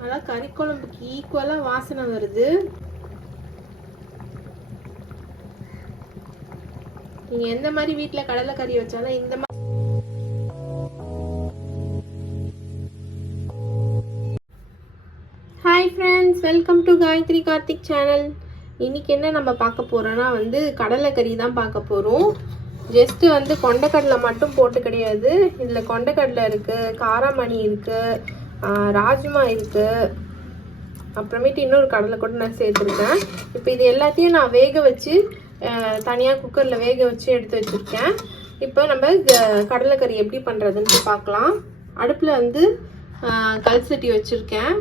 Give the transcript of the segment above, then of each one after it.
நல்லா கறி குழம்புக்கு ஈக்குவலா வாசனை வருது. நீங்க எந்த மாதிரி வீட்டுல கடலை கறி வச்சாலும் இந்த மாதிரி. Hi friends, welcome to Gayathri Karthik channel. இன்னைக்கு என்ன நம்ம பார்க்க போறோம்னா கடலை கறி தான் பார்க்க போறோம். ஜஸ்ட் கொண்டைக்கடலை மட்டும் போட்டு கிடையாது. இதுல கொண்டைக்கடலை இருக்கு, காராமணி இருக்கு, ராஜ்மா இருக்கு, அப்புறமேட்டு இன்னொரு கடலை கூட நான் சேர்த்துருக்கேன். இப்போ இது எல்லாத்தையும் நான் வேக வச்சு தனியாக குக்கரில் வேக வச்சு எடுத்து வச்சுருக்கேன். இப்போ நம்ம கடலைக்கறி எப்படி பண்ணுறதுன்னு பார்க்கலாம். அடுப்பில் கல் சட்டி வச்சுருக்கேன்,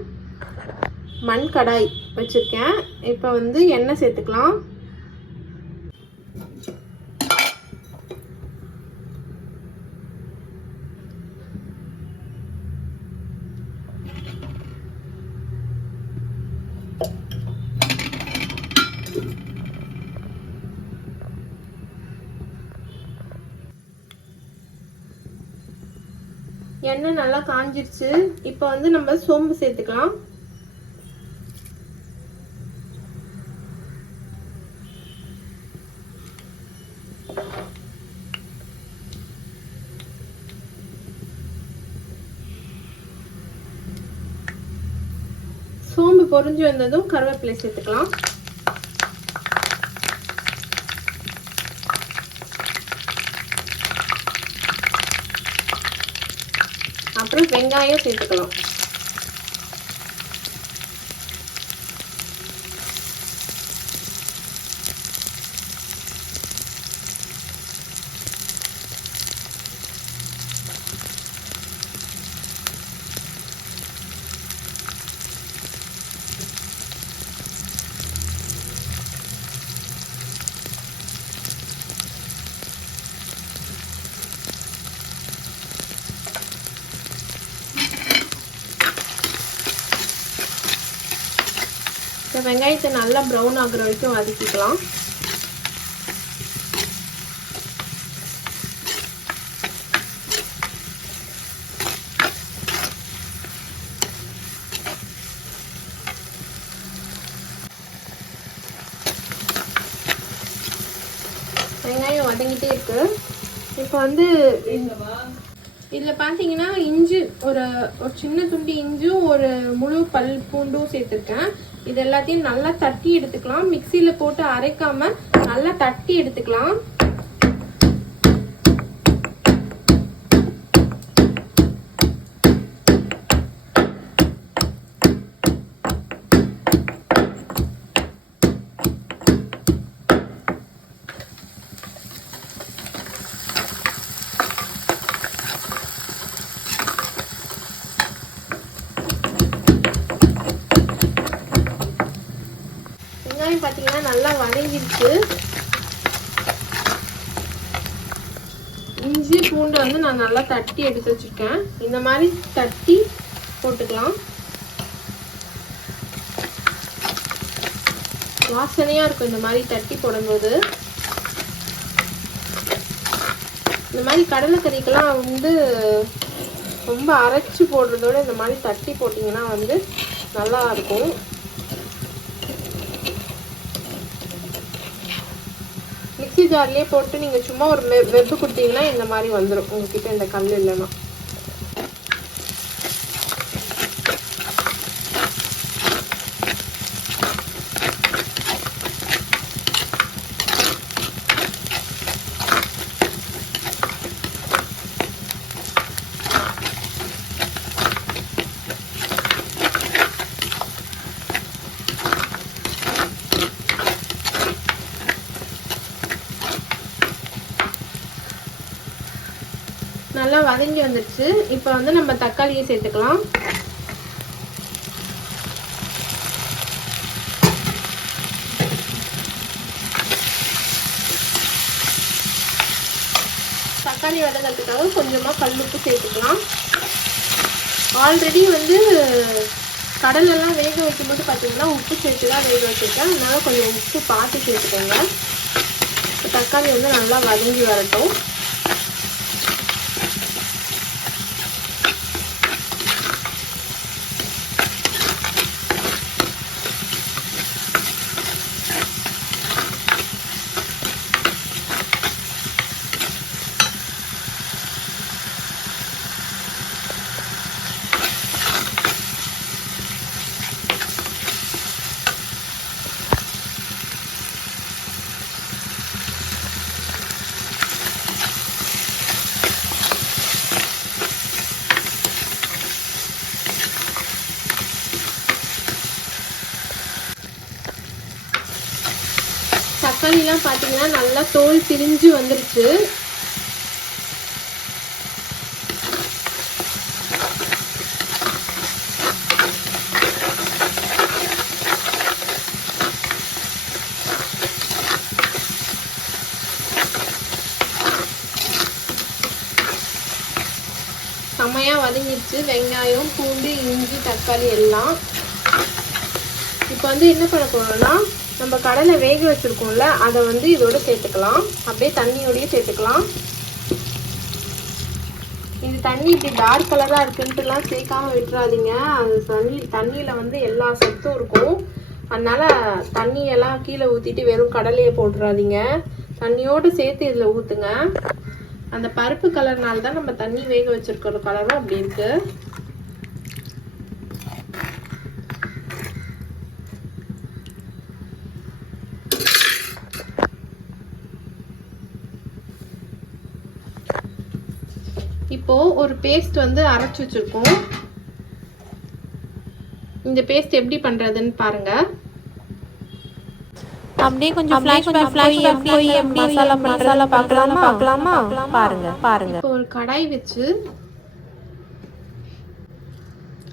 மண் கடாய் வச்சுருக்கேன். இப்போ எண்ணெய் சேர்த்துக்கலாம். எண்ணெய் நல்லா காஞ்சிருச்சு. இப்போ நம்ம சோம்பு சேர்த்துக்கலாம். சோம்பு பொரிஞ்சு வந்ததும் கருவேப்பிலை சேர்த்துக்கலாம். அப்புறம் வெங்காயம் சேர்த்துக்கலாம். வெங்காயத்தை நல்லா ப்ரௌன் ஆகுற வரைக்கும் வதக்கிக்கலாம். வெங்காயம் வதங்கிட்டே இருக்கு. இப்போ இதில் பார்த்தீங்கன்னா இஞ்சி ஒரு சின்ன துண்டி இஞ்சும் ஒரு முழு பல் பூண்டும் சேர்த்துருக்கேன். இது எல்லாத்தையும் நல்லா தட்டி எடுத்துக்கலாம். மிக்சியில போட்டு அரைக்காம நல்லா தட்டி எடுத்துக்கலாம். பார்த்தீங்கன்னா நல்லா வதங்கிடுச்சு. இஞ்சி பூண்டு நான் நல்லா தட்டி எடுத்து வச்சிருக்கேன். இந்த மாதிரி தட்டி போட்டுக்கலாம். வாசனையா இருக்கும் இந்த மாதிரி தட்டி போடும்போது. இந்த மாதிரி கடலைக்கறிக்கெல்லாம் ரொம்ப அரைச்சு போடுறதோட இந்த மாதிரி தட்டி போட்டிங்கன்னா நல்லா இருக்கும். மிக்ஸி ஜார்லயே போட்டு நீங்க சும்மா ஒரு வெப்பு கொடுத்தீங்கன்னா இந்த மாதிரி வந்துடும். உங்ககிட்ட இந்த கல் இல்லைன்னா நல்லா வதங்கி வந்துருச்சு. இப்போ நம்ம தக்காளியை சேர்த்துக்கலாம். தக்காளி வதங்கிறதுக்காக கொஞ்சமா கல்லுப்பு சேர்த்துக்கலாம். ஆல்ரெடி கடலெல்லாம் வேக வைக்கும்போது பார்த்தீங்கன்னா உப்பு சேர்த்து தான் வேக வச்சுருக்கேன். அதனால கொஞ்சம் உப்பு பார்த்து சேர்த்துக்கோங்க. தக்காளி நல்லா வதங்கி வரட்டும். தக்காளிலாம் பார்த்தீங்கன்னா நல்லா தோல் பிரிஞ்சு வந்துருச்சு. செம்மையாக வதங்கிடுச்சு வெங்காயம், பூண்டு, இஞ்சி, தக்காளி எல்லாம். இப்போ வந்து என்ன பண்ண போறோம்னா, நம்ம கடலை வேக வச்சுருக்கோம்ல அதை வந்து இதோட சேர்த்துக்கலாம். அப்படியே தண்ணியோடையே சேர்த்துக்கலாம். இது தண்ணி இப்படி டார்க் கலராக இருக்குன்ட்டுலாம் சேர்க்காம விட்டுறாதீங்க. அது தண்ணியில் வந்து எல்லா சத்தும் இருக்கும். அதனால் தண்ணியெல்லாம் கீழே ஊற்றிட்டு வெறும் கடலையை போட்டுறாதீங்க. தண்ணியோடு சேர்த்து இதில் ஊற்றுங்க. அந்த பருப்பு கலர்னால தான் நம்ம தண்ணி வேக வச்சிருக்கிற கலரும் அப்படி இருக்கு. இப்போ ஒரு பேஸ்ட் வந்து அரைச்சு வச்சிருக்கோம். இந்த பேஸ்ட் எப்படி பண்றதுன்னு பாருங்க. அப்படியே கொஞ்சம் ஃபிளாஷ்பேக் மசாலா பார்க்கலாமா பாருங்க. இப்போ ஒரு கடாய் வச்சு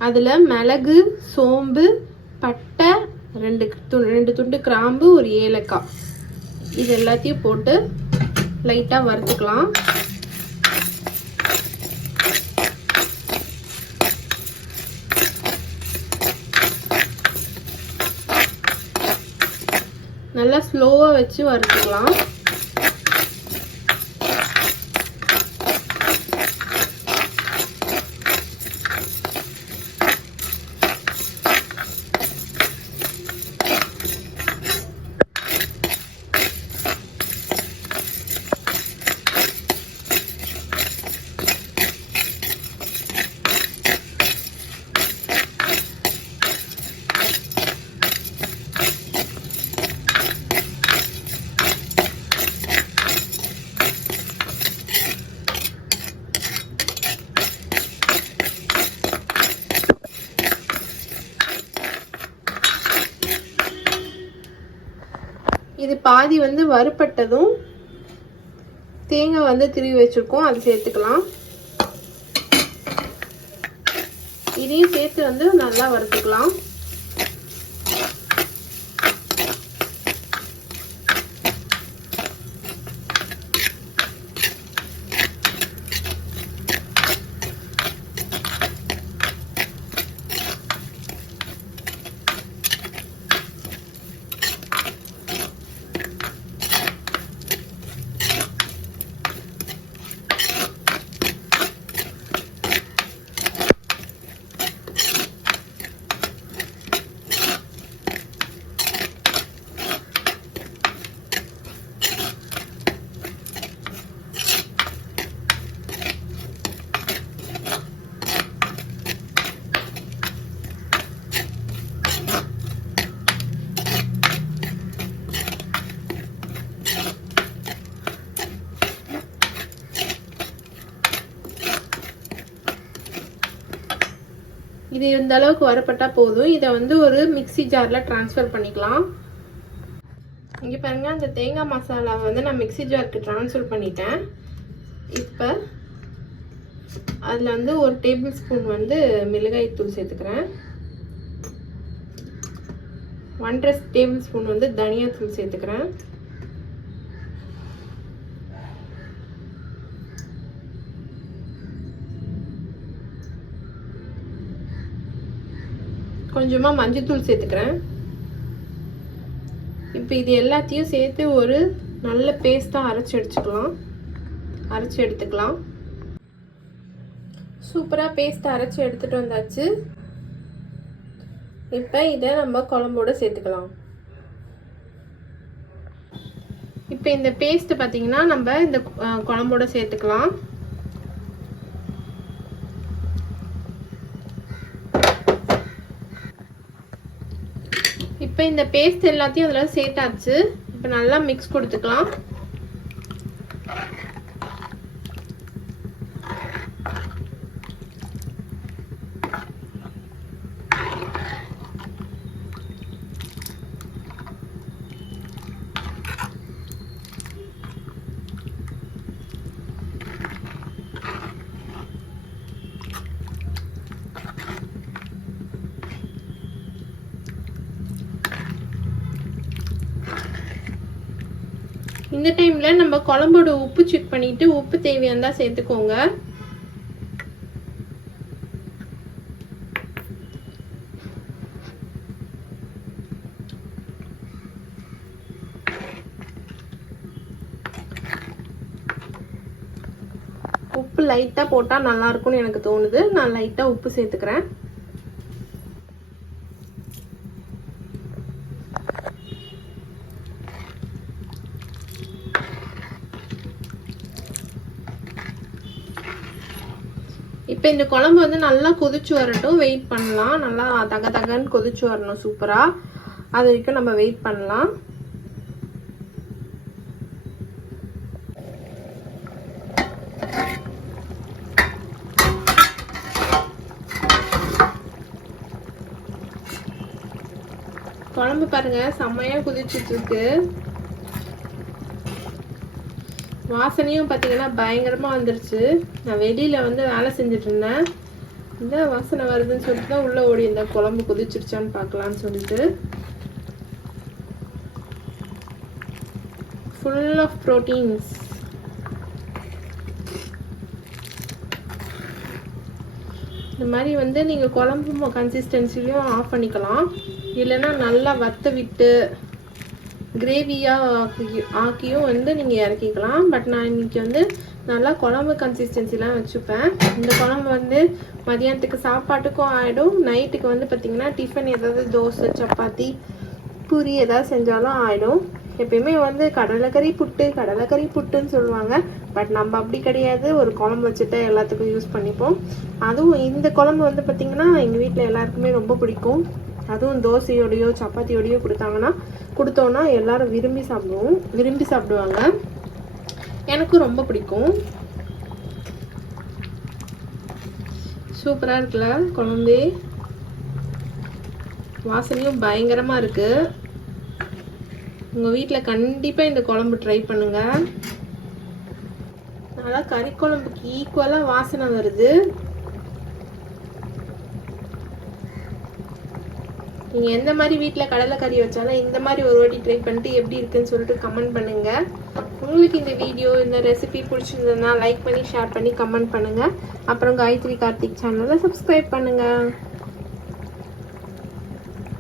அதுல மிளகு, சோம்பு, பட்டை, ரெண்டு துண்டு கிராம்பு, ஒரு ஏலக்காய் இது எல்லாத்தையும் போட்டு லைட்டா வறுத்துக்கலாம். நல்லா ஸ்லோவா வச்சு வறுத்துக்கலாம். இது பாதி வந்து வறுபட்டதும் தேங்காய் வந்து திருவி வச்சிருக்கோம், அது சேர்த்துக்கலாம். இதையும் சேர்த்து வந்து நல்லா வறுத்துக்கலாம். இது இந்த அளவுக்கு வரப்பட்டா போதும். இதை வந்து ஒரு மிக்ஸி ஜார்ல ட்ரான்ஸ்ஃபர் பண்ணிக்கலாம். இங்க பாருங்க, அந்த தேங்காய் மசாலாவை வந்து நான் மிக்ஸி ஜாருக்கு ட்ரான்ஸ்ஃபர் பண்ணிட்டேன். இப்போ அதில் வந்து ஒரு டேபிள் ஸ்பூன் வந்து மிளகாய் தூள் சேர்த்துக்கிறேன். 1.5 டேபிள் ஸ்பூன் வந்து தனியா தூள் சேர்த்துக்கிறேன். கொஞ்சமா மஞ்சள் சேர்த்துக்கிறேன். இப்போ இது எல்லாத்தையும் சேர்த்து ஒரு நல்ல பேஸ்டா அரைச்சு எடுத்துக்கலாம். சூப்பரா பேஸ்ட் அரைச்சு எடுத்துட்டு வந்தாச்சு. இப்போ இதை நம்ம குழம்போட சேர்த்துக்கலாம். இப்போ இந்த பேஸ்ட் பார்த்தீங்கன்னா நம்ம இந்த குழம்போட சேர்த்துக்கலாம். இப்போ இந்த பேஸ்ட் எல்லாத்தையும் அதில் சேர்த்தாச்சு. இப்போ நல்லா மிக்ஸ் கொடுத்துக்கலாம். இந்த டைமில் நம்ம குழம்போட உப்பு செக் பண்ணிவிட்டு உப்பு தேவையானதா சேர்த்துக்கோங்க. உப்பு லைட்டாக போட்டால் நல்லா இருக்கும்னு எனக்கு தோணுது. நான் லைட்டாக உப்பு சேர்த்துக்கிறேன். இப்போ இந்த குழம்பு வந்து நல்லா கொதிச்சு வரட்டும், வெயிட் பண்ணலாம். நல்லா தக தகன்னு கொதிச்சு வரணும் சூப்பராக. அது வரைக்கும் நம்ம வெயிட் பண்ணலாம். குழம்பு பாருங்க செம்மையா குதிச்சுட்டு இருக்கு. வாசனையும் பார்த்தீங்கன்னா பயங்கரமா வந்துருச்சு. நான் வெளியில வந்து வேலை செஞ்சுட்டு இருந்தேன். இந்த வாசனை வருதுன்னு சொல்லிட்டு தான் உள்ள ஓடி இந்த குழம்பு கொதிச்சிருச்சான்னு பார்க்கலான்னு சொல்லிட்டு. Full of proteins. இந்த மாதிரி வந்து நீங்கள் குழம்பு கன்சிஸ்டன்சிலையும் ஆஃப் பண்ணிக்கலாம். இல்லைன்னா நல்லா வத்த விட்டு கிரேவியாக ஆக்கியும் வந்து நீங்கள் இறக்கிக்கலாம். பட் நான் இன்னைக்கு வந்து நல்லா குழம்பு கன்சிஸ்டன்சிலாம் வச்சுப்பேன். இந்த குழம்பு வந்து மதியானத்துக்கு சாப்பாட்டுக்கும் ஆகிடும். நைட்டுக்கு வந்து பார்த்திங்கன்னா டிஃபன் ஏதாவது தோசை சப்பாத்தி பூரி ஏதாவது செஞ்சாலும் ஆகிடும். எப்பயுமே வந்து கடலைக்கறி புட்டுன்னு சொல்லுவாங்க. பட் நம்ம அப்படி கிடையாது. ஒரு குழம்பு வச்சுட்டு எல்லாத்துக்கும் யூஸ் பண்ணிப்போம். அதுவும் இந்த குழம்பு வந்து பார்த்திங்கன்னா எங்கள் வீட்டில் எல்லாருக்குமே ரொம்ப பிடிக்கும். அதுவும் தோசையோடையோ சப்பாத்தியோடையோ கொடுத்தோன்னா எல்லாரும் விரும்பி சாப்பிடுவாங்க. எனக்கும் ரொம்ப பிடிக்கும். சூப்பராக இருக்குல்ல குழம்பு. வாசனையும் பயங்கரமாக இருக்கு. உங்கள் வீட்டில் கண்டிப்பாக இந்த குழம்பு ட்ரை பண்ணுங்க. நல்லா கறி குழம்புக்கு ஈக்குவலாக வாசனை வருது. நீங்கள் எந்த மாதிரி வீட்டில் கடலைக்கறி வச்சாலும் இந்த மாதிரி ஒரு வாட்டி ட்ரை பண்ணிட்டு எப்படி இருக்குன்னு சொல்லிட்டு கமெண்ட் பண்ணுங்கள். உங்களுக்கு இந்த வீடியோ இந்த ரெசிபி பிடிச்சிருந்ததுன்னா லைக் பண்ணி ஷேர் பண்ணி கமெண்ட் பண்ணுங்கள். அப்புறம் காயத்ரி கார்த்திக் சேனலை சப்ஸ்கிரைப் பண்ணுங்கள்.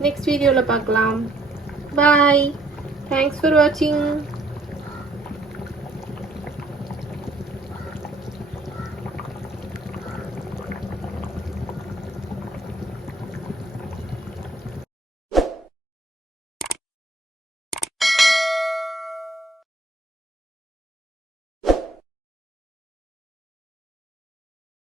நெக்ஸ்ட் வீடியோவில் பார்க்கலாம். பாய். தேங்க்ஸ் ஃபார் வாட்சிங்.